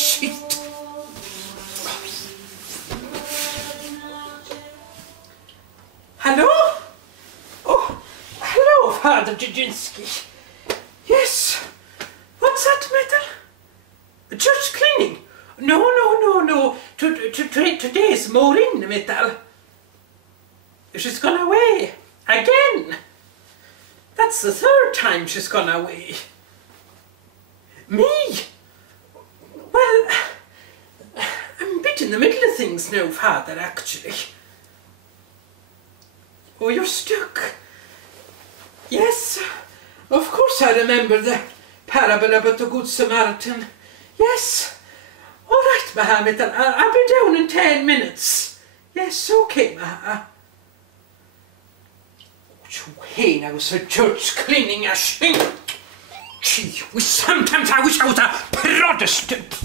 shit. Hello? Oh, hello, Father Dziedzynski. Yes. What's that metal? Church cleaning? No. Today's Maureen metal. She's gone away. Again. That's the third time she's gone away. Me? Well, I'm a bit in the middle of things now, Father, actually. Oh, you're stuck. Yes, of course I remember the parable about the Good Samaritan. Yes. All right, Mohammed, I'll be down in 10 minutes. Yes, okay, Maha. Chuain, I was a church cleaning a shink. Gee, sometimes I wish I was a Protestant.